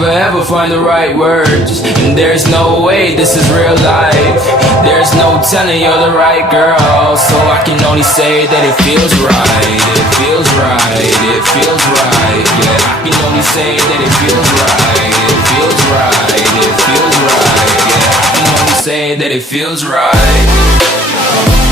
never ever find the right words, and there's no way this is real life. There's no telling you're the right girl, so I can only say that it feels right. It feels right, it feels right. Yeah, I can only say that it feels right. It feels right, it feels right. Yeah, I can only say that it feels right.